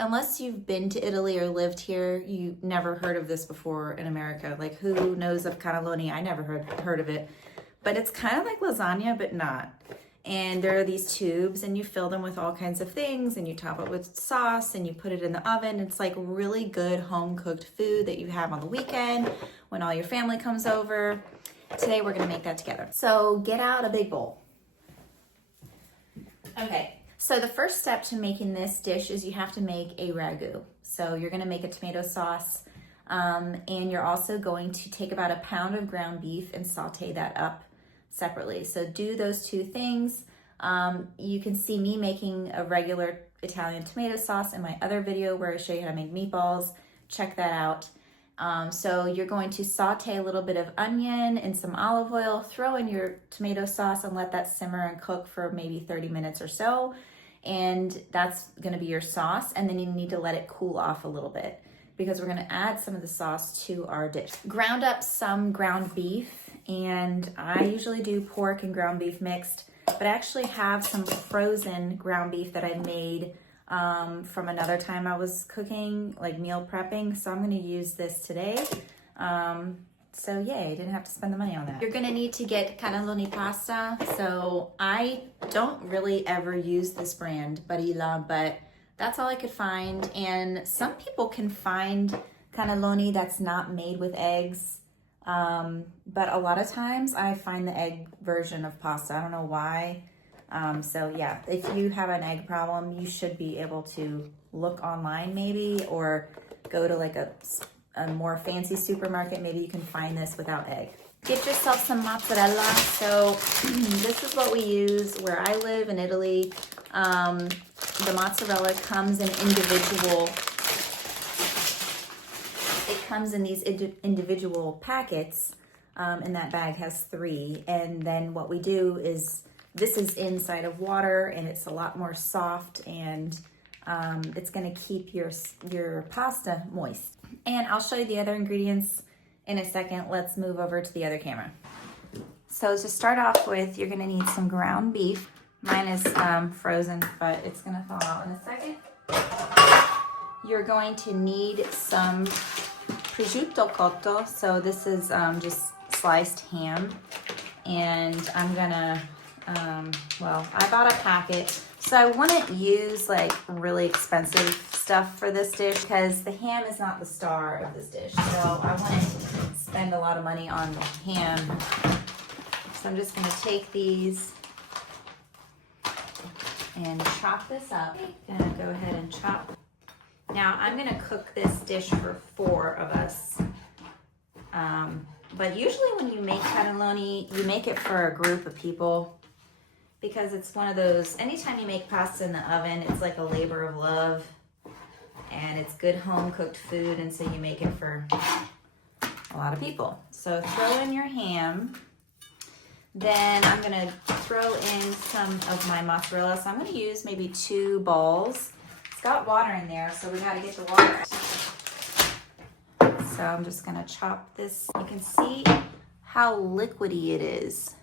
unless you've been to Italy or lived here, you never heard of this before in America. Like, who knows of cannelloni? I never heard of it. But it's kind of like lasagna, but not. And there are these tubes, and you fill them with all kinds of things, and you top it with sauce, and you put it in the oven. It's like really good home-cooked food that you have on the weekend when all your family comes over. Today, we're gonna make that together. So get out a big bowl. Okay. So the first step to making this dish is you have to make a ragu. So you're gonna make a tomato sauce, and you're also going to take about 1 pound of ground beef and saute that up separately. So do those two things. You can see me making a regular Italian tomato sauce in my other video where I show you how to make meatballs. Check that out. So you're going to saute a little bit of onion and some olive oil, throw in your tomato sauce and let that simmer and cook for maybe 30 minutes or so. And that's gonna be your sauce. And then you need to let it cool off a little bit because we're gonna add some of the sauce to our dish. Ground up some ground beef, and I usually do pork and ground beef mixed, but I actually have some frozen ground beef that I made from another time I was cooking, like meal prepping. So I'm gonna use this today. So yay, I didn't have to spend the money on that. You're gonna need to get cannelloni pasta. So I don't really ever use this brand, Barilla, but that's all I could find. And some people can find cannelloni that's not made with eggs. But a lot of times I find the egg version of pasta. I don't know why. So yeah, if you have an egg problem, you should be able to look online maybe, or go to like a more fancy supermarket. Maybe you can find this without egg. Get yourself some mozzarella. So this is what we use where I live in Italy. The mozzarella comes in these individual packets, and that bag has 3. And then what we do is, this is inside of water, and it's a lot more soft, and it's gonna keep your pasta moist. And I'll show you the other ingredients in a second. Let's move over to the other camera. So to start off with, you're gonna need some ground beef. Mine is frozen, but it's gonna thaw out in a second. You're going to need some prosciutto cotto. So this is just sliced ham. And I'm gonna, well, I bought a packet. So I wouldn't use like really expensive stuff for this dish because the ham is not the star of this dish. So I wouldn't spend a lot of money on the ham. So I'm just gonna take these and chop this up. Gonna go ahead and chop. Now I'm gonna cook this dish for 4 of us. But usually when you make cannelloni, you make it for a group of people because it's one of those, anytime you make pasta in the oven, it's like a labor of love and it's good home cooked food, and so you make it for a lot of people. So throw in your ham. Then I'm gonna throw in some of my mozzarella. So I'm gonna use maybe 2 balls. It's got water in there, so we gotta get the water. So I'm just gonna chop this. You can see how liquidy it is.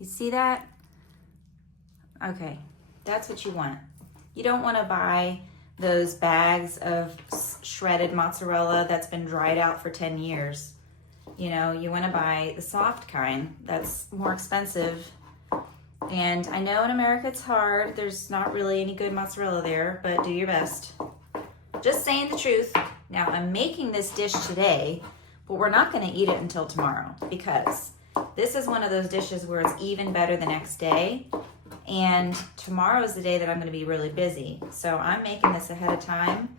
You see that? Okay, that's what you want. You don't wanna buy those bags of shredded mozzarella that's been dried out for 10 years. You know, you wanna buy the soft kind. That's more expensive. And I know in America it's hard. There's not really any good mozzarella there, but do your best. Just saying the truth. Now I'm making this dish today, but we're not gonna eat it until tomorrow because this is one of those dishes where it's even better the next day. And tomorrow is the day that I'm gonna be really busy. So I'm making this ahead of time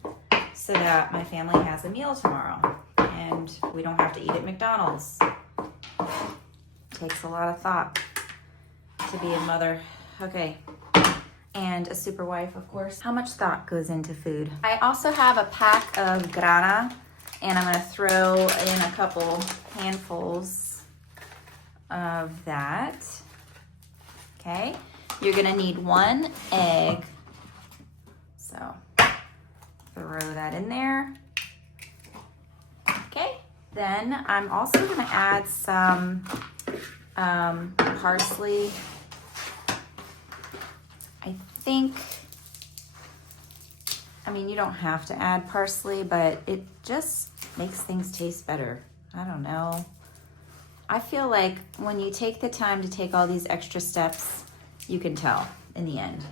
so that my family has a meal tomorrow and we don't have to eat at McDonald's. Takes a lot of thought to be a mother. Okay. And a super wife, of course. How much thought goes into food? I also have a pack of Grana, and I'm gonna throw in a couple handfuls of that. Okay. You're gonna need 1 egg. So throw that in there. Okay. Then I'm also gonna add some parsley. I I mean, you don't have to add parsley, but it just makes things taste better. I don't know. I feel like when you take the time to take all these extra steps, you can tell in the end.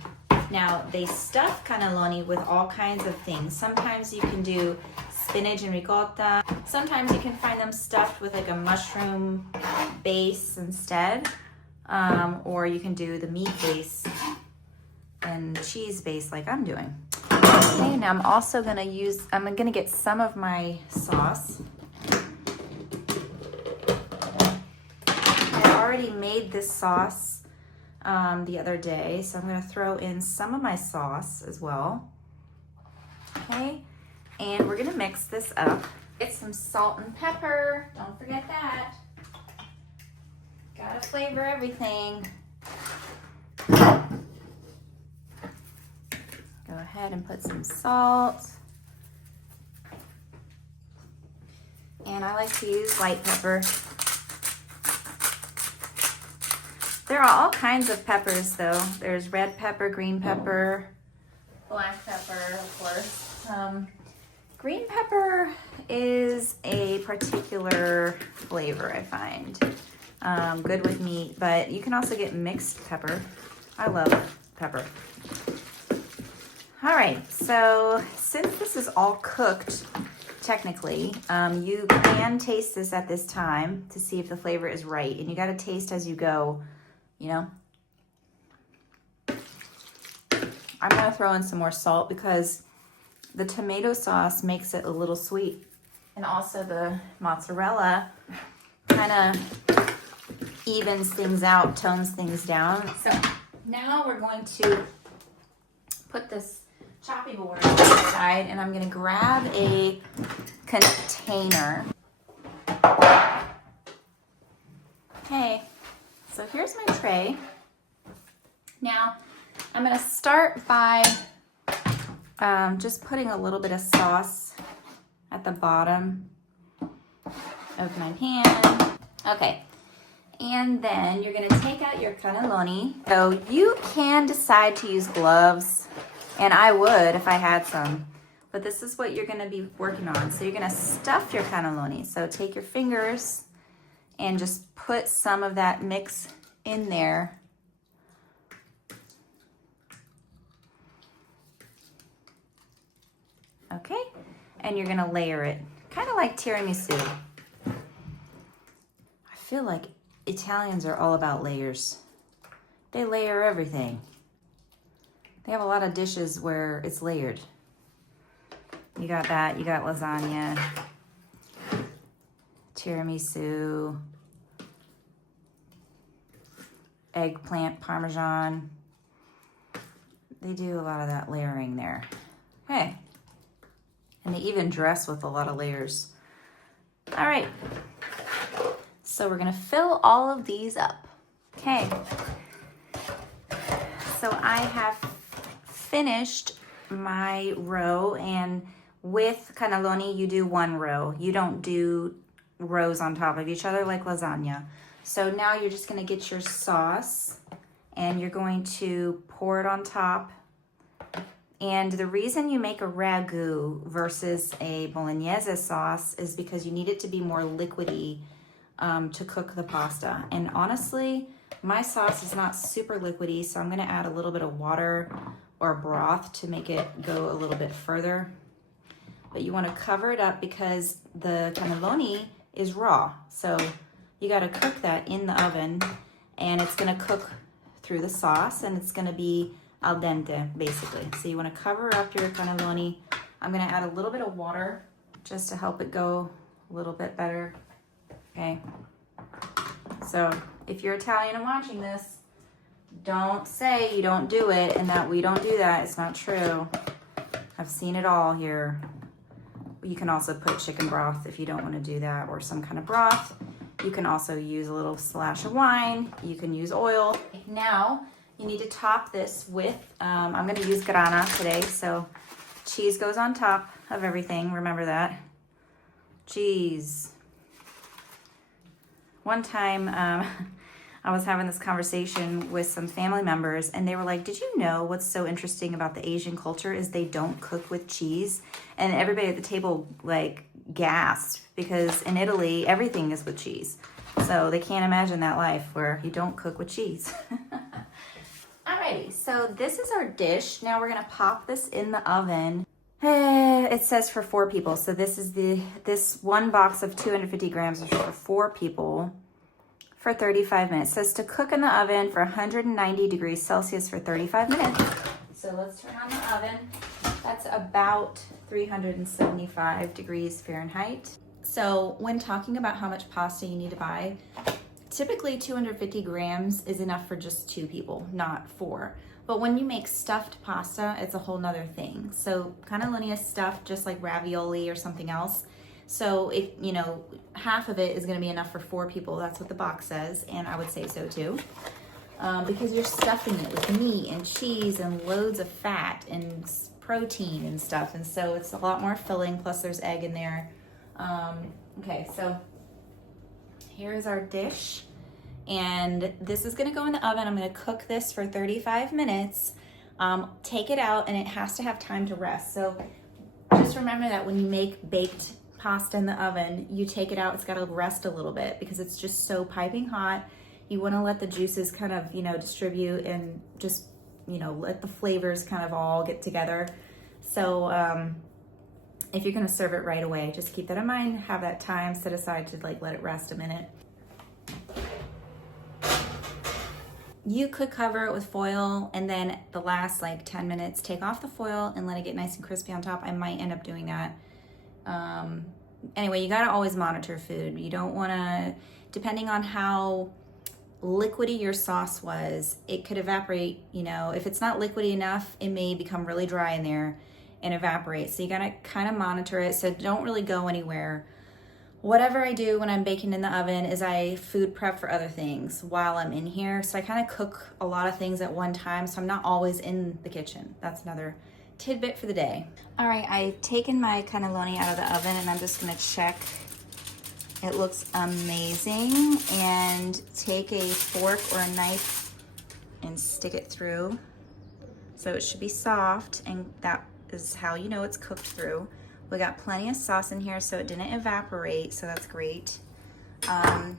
Now, they stuff cannelloni with all kinds of things. Sometimes you can do spinach and ricotta. Sometimes you can find them stuffed with like a mushroom base instead. Or you can do the meat base and cheese base like I'm doing. Okay, now I'm also I'm gonna get some of my sauce. I already made this sauce the other day, so I'm gonna throw in some of my sauce as well. Okay, and we're gonna mix this up. Get some salt and pepper, don't forget that. Gotta flavor everything. Go ahead and put some salt. And I like to use white pepper. There are all kinds of peppers though. There's red pepper, green pepper, black pepper, of course. Green pepper is a particular flavor, I find. Good with meat, but you can also get mixed pepper. I love pepper. All right, so since this is all cooked, technically, you can taste this at this time to see if the flavor is right, and you got to taste as you go, you know. I'm going to throw in some more salt because the tomato sauce makes it a little sweet, and also the mozzarella kind of evens things out, tones things down. So now we're going to put this chopping board on the side, and I'm going to grab a container. Okay, so here's my tray. Now I'm going to start by just putting a little bit of sauce at the bottom of my pan. Okay, and then you're going to take out your cannelloni. So you can decide to use gloves, and I would if I had some, but this is what you're going to be working on. So you're going to stuff your cannelloni. So take your fingers and just put some of that mix in there. Okay, and you're going to layer it, kind of like tiramisu. I feel like Italians are all about layers. They layer everything. They have a lot of dishes where it's layered. You got that, you got lasagna, tiramisu, eggplant parmesan. They do a lot of that layering there. Okay. And they even dress with a lot of layers. All right. So we're gonna fill all of these up. Okay. So I have finished my row, and with cannelloni you do one row. You don't do rows on top of each other like lasagna. So now you're just gonna get your sauce and you're going to pour it on top. And the reason you make a ragu versus a bolognese sauce is because you need it to be more liquidy to cook the pasta. And honestly, my sauce is not super liquidy, so I'm gonna add a little bit of water or broth to make it go a little bit further. But you wanna cover it up because the cannelloni is raw. So you gotta cook that in the oven, and it's gonna cook through the sauce, and it's gonna be al dente, basically. So you wanna cover up your cannelloni. I'm gonna add a little bit of water just to help it go a little bit better, okay? So if you're Italian and watching this, don't say you don't do it and that we don't do that. It's not true. I've seen it all here. You can also put chicken broth if you don't wanna do that, or some kind of broth. You can also use a little splash of wine. You can use oil. Now, you need to top this with, I'm gonna use Grana today, so cheese goes on top of everything, remember that. Cheese. One time, I was having this conversation with some family members, and they were like, did you know what's so interesting about the Asian culture is they don't cook with cheese? And everybody at the table like gasped, because in Italy, everything is with cheese. So they can't imagine that life where you don't cook with cheese. Alrighty, so this is our dish. Now we're gonna pop this in the oven. It says for 4 people. So this one box of 250 grams is for 4 people for 35 minutes. It says to cook in the oven for 190 degrees Celsius for 35 minutes. So let's turn on the oven. That's about 375 degrees Fahrenheit. So when talking about how much pasta you need to buy, typically 250 grams is enough for just 2 people, not 4. But when you make stuffed pasta, it's a whole nother thing. So cannelloni is stuffed just like ravioli or something else. So if, you know, half of it is gonna be enough for 4 people. That's what the box says, and I would say so too. Because you're stuffing it with meat and cheese and loads of fat and protein and stuff. And so it's a lot more filling, plus there's egg in there. Okay, so here is our dish. And this is gonna go in the oven. I'm gonna cook this for 35 minutes. Take it out, and it has to have time to rest. So just remember that when you make baked pasta in the oven, you take it out, it's gotta rest a little bit because it's just so piping hot. You wanna let the juices kind of, you know, distribute and just, you know, let the flavors kind of all get together. So if you're gonna serve it right away, just keep that in mind, have that time set aside to like let it rest a minute. You could cover it with foil, and then the last like 10 minutes, take off the foil and let it get nice and crispy on top. I might end up doing that. Anyway, you gotta always monitor food. You don't wanna, depending on how liquidy your sauce was, it could evaporate. You know, if it's not liquidy enough, it may become really dry in there and evaporate. So you gotta kind of monitor it. So don't really go anywhere. Whatever I do when I'm baking in the oven is I food prep for other things while I'm in here. So I kind of cook a lot of things at one time, so I'm not always in the kitchen. That's another tidbit for the day. All right, I've taken my cannelloni out of the oven, and I'm just gonna check. It looks amazing. And take a fork or a knife and stick it through. So it should be soft, and that is how you know it's cooked through. We got plenty of sauce in here, so it didn't evaporate, so that's great. And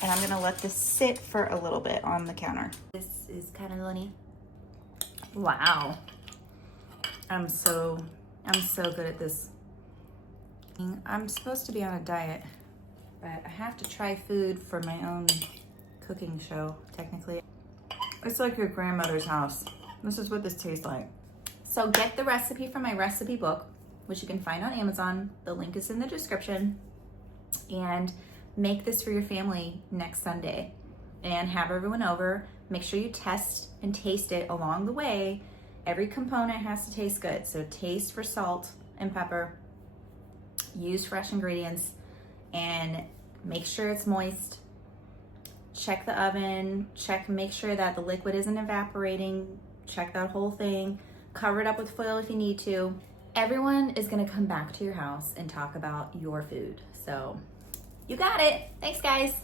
I'm gonna let this sit for a little bit on the counter. This is cannelloni. Wow. I'm so good at this. I'm supposed to be on a diet, but I have to try food for my own cooking show, technically. It's like your grandmother's house. This is what this tastes like. So get the recipe from my recipe book, which you can find on Amazon. The link is in the description. And make this for your family next Sunday and have everyone over. Make sure you test and taste it along the way. Every component has to taste good. So taste for salt and pepper, use fresh ingredients, and make sure it's moist. Check the oven, make sure that the liquid isn't evaporating. Check that whole thing. Cover it up with foil if you need to. Everyone is gonna come back to your house and talk about your food. So you got it. Thanks, guys.